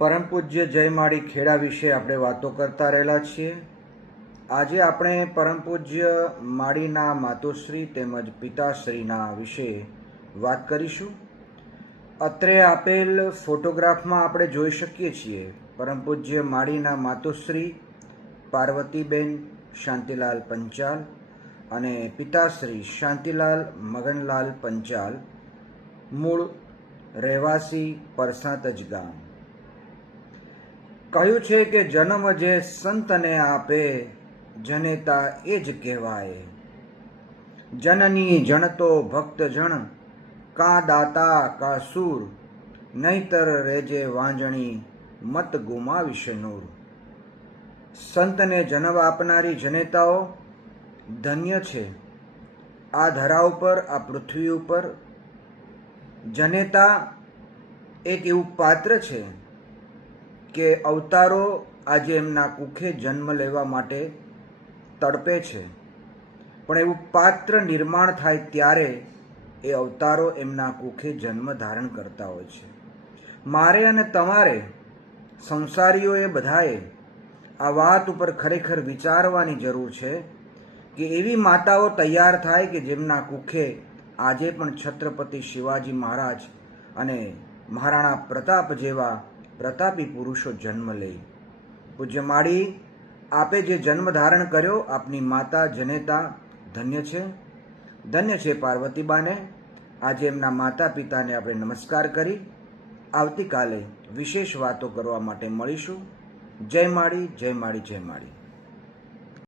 પરમ પૂજ્ય જય માળી ખેડા વિશે આપણે વાતો કરતા રહેલા છીએ. આજે આપણે પરમ પૂજ્ય માળીના માતુશ્રી તેમજ પિતાશ્રીના વિશે વાત કરીશું. અત્રે આપેલ ફોટોગ્રાફમાં આપણે જોઈ શકીએ છીએ પરમ પૂજ્ય માળીના માતુશ્રી પાર્વતીબેન શાંતિલાલ પંચાલ અને પિતાશ્રી શાંતિલાલ મગનલાલ પંચાલ, મૂળ રહેવાસી પરસાતજ ગામ. કહ્યું છે કે જન્મ જે સંતને આપે જનેતા એ જ કહેવાય. જનની જણતો ભક્ત જણ, કા દાતા કા સૂર, નહીતર રેજે વાંજણી મત ગુમાવીશ નૂર. સંતને જન્મ આપનારી જનેતાઓ ધન્ય છે. આ ધરા ઉપર, આ પૃથ્વી ઉપર જનેતા એક એવું પાત્ર છે કે અવતારો આજે એમના કુખે જન્મ લેવા માટે તડપે છે, પણ એવું પાત્ર નિર્માણ થાય ત્યારે એ અવતારો એમના કુખે જન્મ ધારણ કરતા હોય છે. મારે અને તમારે સંસારીઓએ બધાએ આ વાત ઉપર ખરેખર વિચારવાની જરૂર છે કે એવી માતાઓ તૈયાર થાય કે જેમના કુખે આજે પણ છત્રપતિ શિવાજી મહારાજ અને મહારાણા પ્રતાપ જેવા પ્રતાપી પુરુષો જન્મ લે. પૂજ્ય માળી, આપે જે જન્મ ધારણ કર્યો, આપની માતા જનેતા ધન્ય છે. ધન્ય છે પાર્વતીબાને. આજે એમના માતા પિતાને આપણે નમસ્કાર કરી આવતીકાલે વિશેષ વાતો કરવા માટે મળીશું. જય માળી, જય માળી, જય માળી.